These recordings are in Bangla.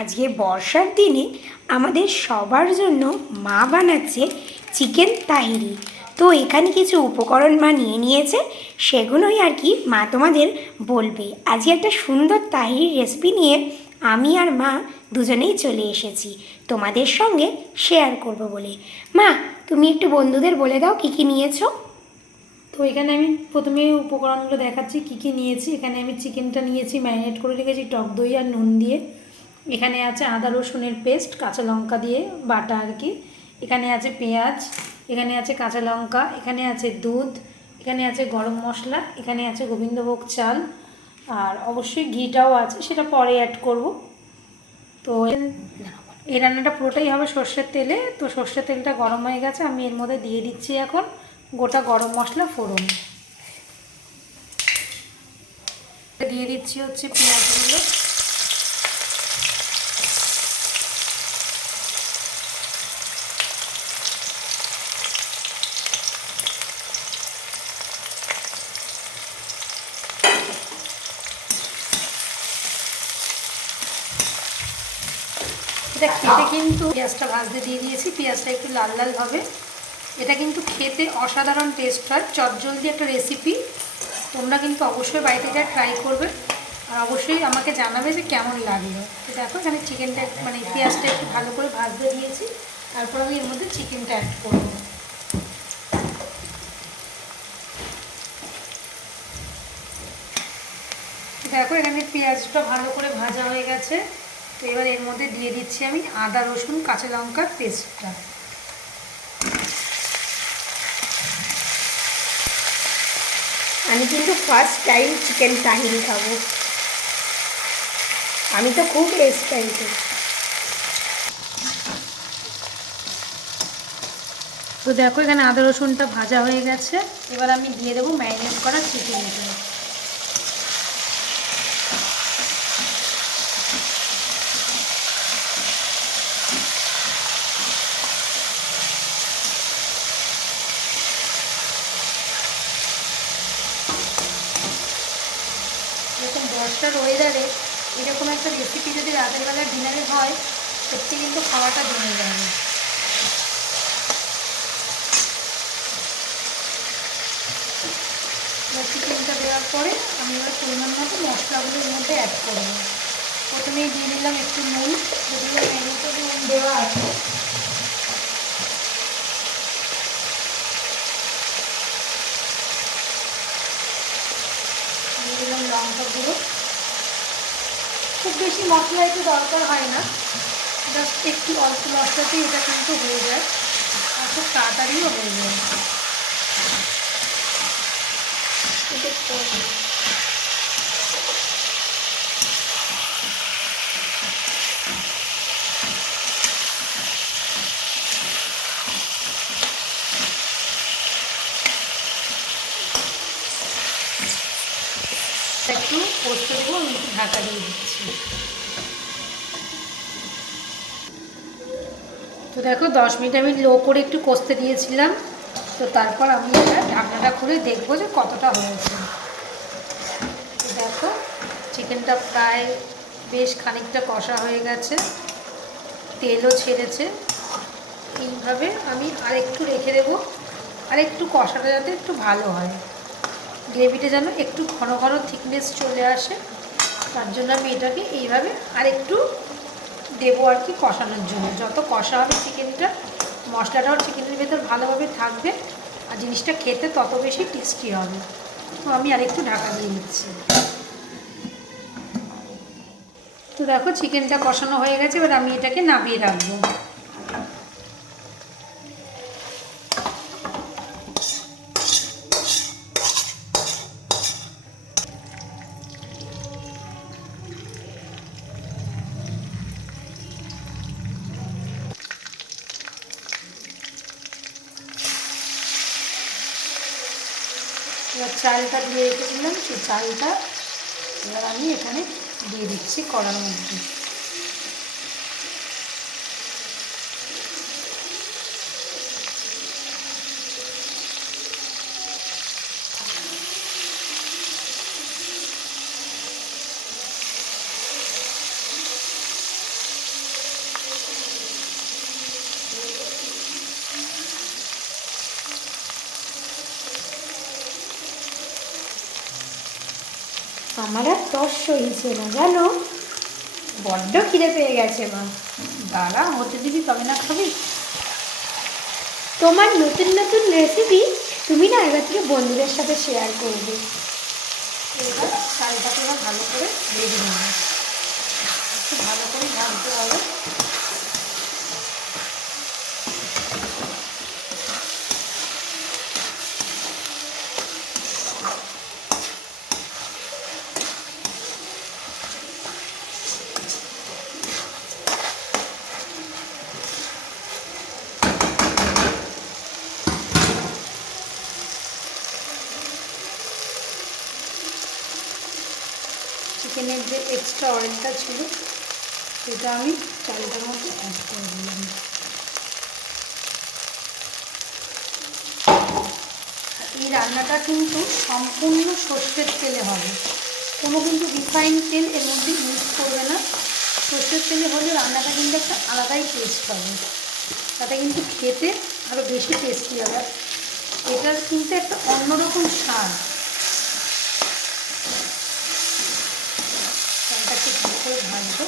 আজকে বর্ষার দিনে আমাদের সবার জন্য মা বানাচ্ছে চিকেন তাহিরি। তো এখানে কিছু উপকরণ মা নিয়ে নিয়েছে, সেগুলোই আর কি মা তোমাদের বলবে। আজকে একটা সুন্দর তাহিরির রেসিপি নিয়ে আমি আর মা দুজনেই চলে এসেছি তোমাদের সঙ্গে শেয়ার করব বলে। মা, তুমি একটু বন্ধুদের বলে দাও কী কী নিয়েছো। তো এখানে আমি প্রথমে উপকরণগুলো দেখাচ্ছি কী কী নিয়েছি। এখানে আমি চিকেনটা নিয়েছি, ম্যারিনেট করে রেখেছি টক দই আর নুন দিয়ে। এখানে আছে আদা রসুনের পেস্ট, কাঁচা লঙ্কা দিয়ে বাটা আর কি। এখানে আছে পেঁয়াজ, এখানে আছে কাঁচা লঙ্কা, এখানে আছে দুধ, এখানে আছে গরম মশলা, এখানে আছে গোবিন্দভোগ চাল, আর অবশ্যই ঘিটাও আছে, সেটা পরে অ্যাড করব। তো এই রান্নাটা পুরোটাই হবে সর্ষের তেলে। তো সর্ষের তেলটা গরম হয়ে গেছে, আমি এর মধ্যে দিয়ে দিচ্ছি এখন গোটা গরম মশলা ফোড়ন। দিয়ে দিচ্ছি হচ্ছে পেঁয়াজগুলো, এটা খেতে কিন্তু পেঁয়াজটা ভাজতে দিয়ে দিয়েছি, পেঁয়াজটা একটু লাল লাল হবে। এটা কিন্তু খেতে অসাধারণ টেস্ট হয়, চটজলদি একটা রেসিপি। তোমরা কিন্তু অবশ্যই বাড়িতে যা ট্রাই করবে, আর অবশ্যই আমাকে জানাবে যে কেমন লাগলো। তো দেখো এখানে চিকেনটা মানে পেঁয়াজটা একটু ভালো করে ভাজতে দিয়েছি, তারপর আমি এর মধ্যে চিকেনটা অ্যাড করবো। দেখো এখানে পেঁয়াজটা ভালো করে ভাজা হয়ে গেছে। তো এবার এর মধ্যে দিয়ে দিচ্ছি আমি আদা রসুন কাঁচা লঙ্কার পেস্টটা। আমি কিন্তু ফার্স্ট টাইম চিকেন তাহিরি খাবো, আমি তো খুব এক্সাইটেড। তো দেখো এখানে আদা রসুনটা ভাজা হয়ে গেছে, এবার আমি দিয়ে দেবো ম্যারিনেট করা চিকেনটা। এরকম বর্ষার ওয়েদারে এরকম একটা রেসিপি যদি রাতের বেলা ডিনারে হয়, সত্যি কিন্তু খাওয়াটা জমে যাবে। চিকেনটা দেওয়ার পরে আমি এবার পরিমাণ মতো মশলাগুলোর মধ্যে অ্যাড করবো। প্রথমেই দিয়ে দিলাম একটু নুন, যদিও মেনুতে নুন দেওয়া আছে। দিয়ে দিলাম লঙ্কা গুঁড়ো। খুব বেশি মশলা একটু দরকার হয় না, জাস্ট একটু অল্প মশলাতেই এটা কিন্তু হয়ে যায়, আর খুব তাড়াতাড়িও হয়ে যায়। একটু কষতে দেবো, আমি একটু ঢাকা দিয়ে দিচ্ছি। তো দেখো 10 মিনিট আমি লো করে একটু কষতে দিয়েছিলাম। তো তারপর আমি এটা ঢাকনাটা খুলে দেখবো যে কতটা হয়েছে। তো দেখো চিকেনটা প্রায় বেশ খানিকটা কষা হয়ে গেছে, তেলও ছেড়েছে। এইভাবে আমি আরেকটু রেখে দেবো, আর একটু কষাটা যাতে একটু ভালো হয়, গ্রেভিটা যেন একটু ঘন ঘন থিকনেস চলে আসে, তার জন্য আমি এটাকে এইভাবে আরেকটু দেবো আর কি কষানোর জন্য। যত কষা হবে চিকেনটা, মশলাটাও চিকেনের ভেতর ভালোভাবে থাকবে, আর জিনিসটা খেতে তত বেশি টেস্টি হবে। তো আমি আরেকটু ঢাকা দিয়ে দিচ্ছি। তো দেখো চিকেনটা কষানো হয়ে গেছে, এবার আমি এটাকে নামিয়ে রাখবো। এবার চালটা দিয়ে রেখেছিলাম, সেই চালটা এবার আমি এখানে দিয়ে দিচ্ছি কড়ার মধ্যে। আমার আর তর সইছে না জানো, বড্ড খিদে পেয়ে গেছে মা। দাঁড়া হতে দিবি তবে না খাবি। তোমার নতুন নতুন রেসিপি তুমি না এবার থেকে বন্ধুদের সাথে শেয়ার করবে। এবার চালটাকে এবার ভালো করে ভেজে নেব, একটু ভালো করে ভাজতে হবে। চিকেনের যে এক্সট্রা অয়েলটা ছিল সেটা আমি চালটার মধ্যে অ্যাড করে দিলাম। এই রান্নাটা কিন্তু সম্পূর্ণ সর্ষের তেলে হবে, কোনো কিন্তু রিফাইন তেল এর মধ্যে ইউজ করবে না। সর্ষের তেলে হলে রান্নাটা কিন্তু একটা আলাদাই টেস্ট হবে, তাতে কিন্তু খেতে আরও বেশি টেস্টি হবে। এটার কিন্তু একটা অন্যরকম স্বাদ। চালটাকে ভালো করে ভাজবো।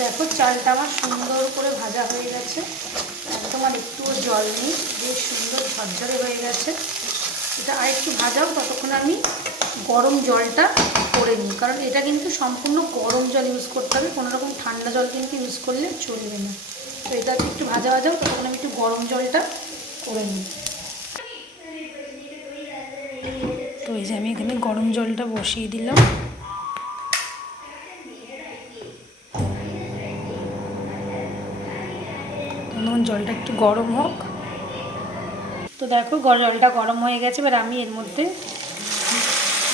দেখো চালটা আমার সুন্দর করে ভাজা হয়ে গেছে, একদম আর একটুও জল নেই, বেশ সুন্দর ঝরঝরে হয়ে গেছে। এটা আর একটু ভাজাও, ততক্ষণ আমি গরম জলটা করে নিই, কারণ এটা কিন্তু সম্পূর্ণ গরম জল ইউজ করতে হবে, কোনো রকম ঠান্ডা জল কিন্তু ইউজ করলে চলবে না। তো এটা একটু ভাজা ভাজাও, ততক্ষণ আমি একটু গরম জলটা করে নিই। তো এই যে আমি এখানে গরম জলটা বসিয়ে দিলাম। জলটা একটু গরম হোক। তো দেখো জলটা গরম হয়ে গেছে, এবার আমি এর মধ্যে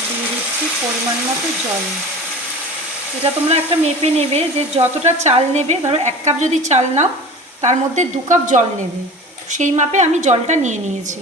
দিয়ে দিচ্ছি পরিমাণ মতো জল। এটা তোমরা একটা মেপে নেবে যে যতটা চাল নেবে, ধরো 1 কাপ যদি চাল নাও তার মধ্যে 2 কাপ জল নেবে, সেই মাপে আমি জলটা নিয়ে নিয়েছি।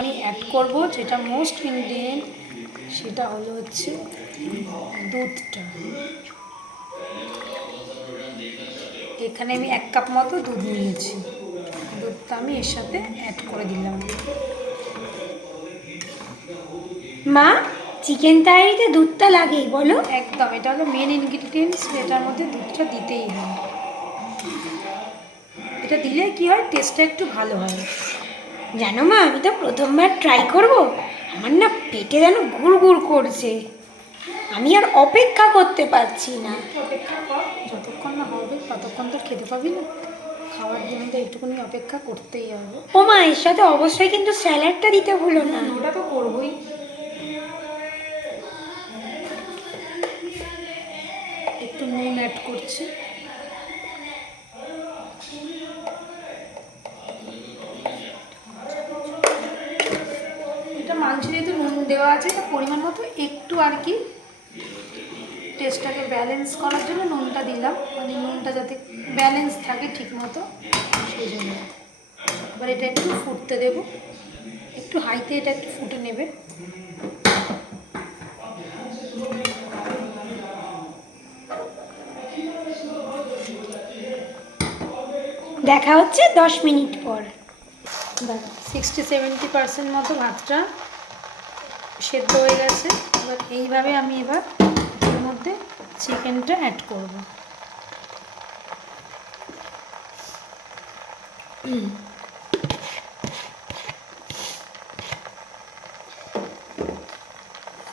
আমি অ্যাড করব যেটা মোস্ট ইম্পর্টেন্ট, সেটা হলো হচ্ছে দুধটা। এখানে আমি 1 কাপ মতো দুধ নিয়েছি, দুধটা আমি এর সাথে অ্যাড করে দিলাম। মা, চিকেন তাহিরিতে দুধটা লাগেই বলো? একদম, এটা হলো মেন ইনগ্রিডিয়েন্টস, এটার মধ্যে দুধটা দিতেই হয়। এটা দিলে কি হয়, টেস্টটা একটু ভালো হয়। জানো মা, আমি তো প্রথমবার ট্রাই করব, আমার না পেটে যেন গুড় করছে, আমি আর অপেক্ষা করতে পারছি না। অপেক্ষা কর, যতক্ষণ না হবে ততক্ষণ তো খেতে পাবি না, খাওয়ার জন্য তো একটুখানি অপেক্ষা করতেই হবে। ও মা, এর সাথে অবশ্যই কিন্তু স্যালাডটা দিতে ভুলো না। ওটা তো করবোই। একটু নুন অ্যাড করছি। এটা মাংস যেহেতু নুন দেওয়া আছে, এটা পরিমাণ মতো একটু আর কি টেস্টটাকে ব্যালেন্স করার জন্য নুনটা দিলাম, মানে নুনটা যাতে ব্যালেন্স থাকে ঠিক মতো, সেই জন্য। এবার এটা একটু ফুটতে দেব, একটু হাইতে এটা একটু ফুটে নেবে। দেখা হচ্ছে 10 মিনিট পর। দেখো 60-70% মতো ভাতটা সেদ্ধ হয়ে গেছে। এবার এইভাবে আমি এর মধ্যে চিকেনটা অ্যাড করব।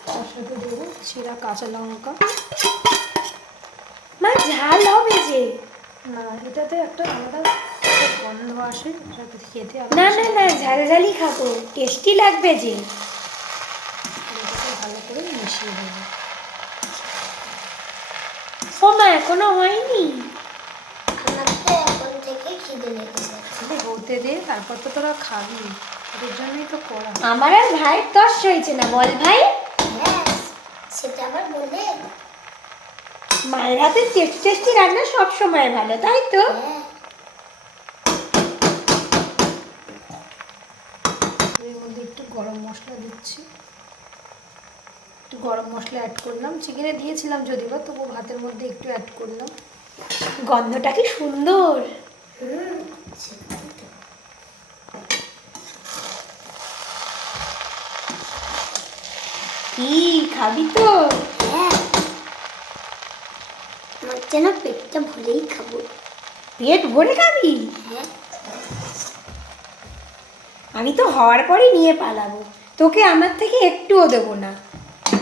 তার সাথে দেবো ছেঁড়া কাঁচা লঙ্কা। মা, ঝাল হবে যে? না, এটাতে একটা আলাদা গন্ধ আসে সেটা খেতে না না না, ঝালঝালি খাবো, টেস্টি লাগবে যে। এটাকে ভালো করে মিশিয়ে দেবো। ও মা, এখনো হয়নি? আমার তো এখন থেকে খিদে লেগে যাচ্ছে। আরে হতে দে, তারপর তো তোরা খাবি, ওদের জন্যই তো করা। আমার আর ভাইয়ের তস হয়েছে না, বল ভাই? হ্যাঁ, সেটা আবার বলে। মায়ের হাতে টেস্টি টেস্টি রান্না সব সময় ভালো, তাই তো? হ্যাঁ, এর মধ্যে একটু গরম মশলা দিচ্ছি, একটু গরম মশলা অ্যাড করলাম। চিকেনে দিয়েছিলাম যদিও, তবু ভাতের মধ্যে একটু অ্যাড করলাম। গন্ধটা কি সুন্দর। সেটাই তো। কি খাবি তো? হ্যাঁ, আমার যেন পেটটা ভরেই খাবো। পেট ভরে খাবি? হ্যাঁ, আমি তো হওয়ার পরই নিয়ে পালাবো, তোকে আমার থেকে একটুও দেবো না।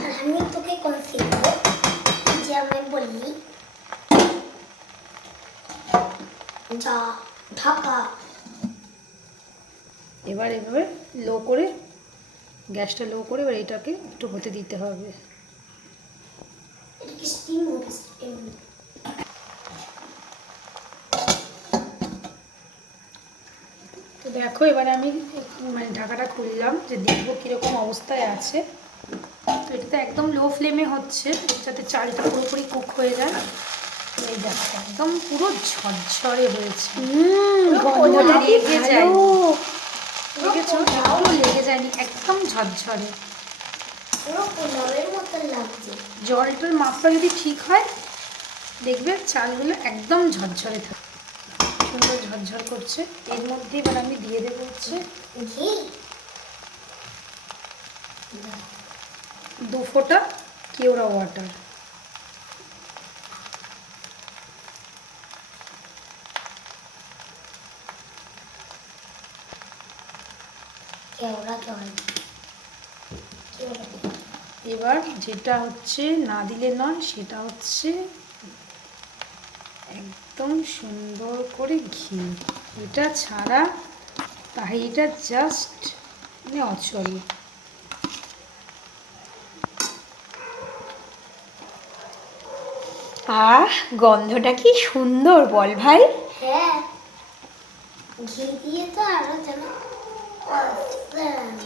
আর আমি তোকে কোন শিখবো যে আমি বললি যা ঢাকা। এবার এভাবে লো করে, গ্যাসটা লো করে এবার এটাকে একটু হতে দিতে হবে। এটা কি স্টিম হবে? স্টিম। তো দেখো এবারে আমি মানে ঢাকাটা খুললাম যে দেখবো কীরকম অবস্থায় আছে। তো এটা তো একদম লো ফ্লেমে হচ্ছে যাতে চালটা পুরোপুরি কুক হয়ে যায়। তো এই দেখো একদম পুরো ঝরঝরে হয়েছে, গন্ধটা কি লেগে যায়। ভালো। দেখেছো, একটু লেগে যায়নি, একদম ঝরঝরে। পুরো পোলাওয়ের মতন লাগছে। জলটার মাপটা যদি ঠিক হয় দেখবে চালগুলো একদম ঝরঝরে থাকে, সুন্দর ঝরঝর করছে। এর মধ্যে এবার আমি দিয়ে দেবো হচ্ছে ঘি। 2 ফোঁটা কেওড়া ওয়াটার। কেওড়া জল। কেওড়া। এবার যেটা হচ্ছে না দিলে নয় সেটা হচ্ছে একদম সুন্দর করে ঘি। এটা ছাড়া তাহিটা জাস্ট মানে অচল। আহ, গন্ধটা কি সুন্দর, বল ভাই? হ্যাঁ, ঘি দিয়ে তো আরো যেন awesome।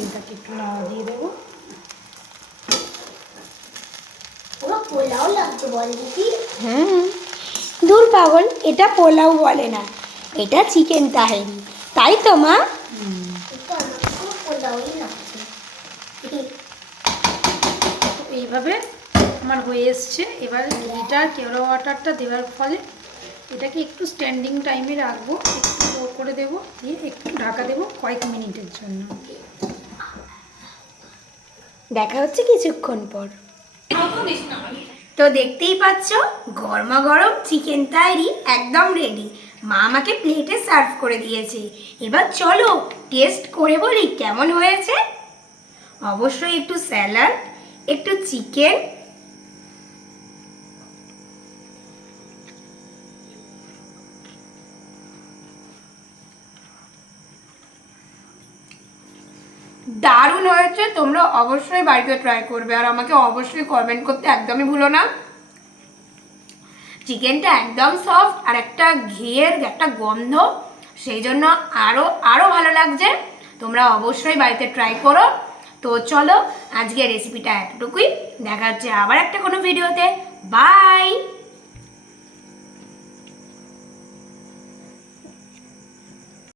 এটাকে একটু নাড়া দিয়ে দেবো। পুরো পোলাও লাগছে বল দিদি। দূর পাগল, এটা পোলাও বলে না, এটা চিকেন তাহেরি, তাই তো মা? কিন্তু আমার পুরো পোলাওই লাগছে। তো এইভাবে আমার হয়ে এসছে। এবার ঘিটা কেওড়া ওয়াটারটা দেওয়ার ফলে এটাকে একটু স্ট্যান্ডিং টাইমে রাখবো, একটু লো করে দেবো, দিয়ে একটু ঢাকা দেবো কয়েক মিনিটের জন্য। দেখা হচ্ছে কিছুক্ষণ পর। তো দেখতেই পাচ্ছ, গরমা গরম চিকেন তাহেরি একদম রেডি। মা আমাকে প্লেটে সার্ভ করে দিয়েছে। এবার চলো টেস্ট করে বলি কেমন হয়েছে। অবশ্যই একটু স্যালাড, একটু চিকেন, দারুণ হয়েছে। তোমরা অবশ্যই বাড়িতে ট্রাই করবে আর আমাকে অবশ্যই কমেন্ট করতে একদমই ভুলো না। চিকেনটা একদম সফট আর একটা ঘিয়ের একটা গন্ধ, সেই জন্য আরও আরও ভালো লাগছে। তোমরা অবশ্যই বাড়িতে ট্রাই করো। তো চলো আজকের রেসিপিটা এতটুকুই, দেখা হচ্ছে আবার একটা কোনো ভিডিওতে। বাই।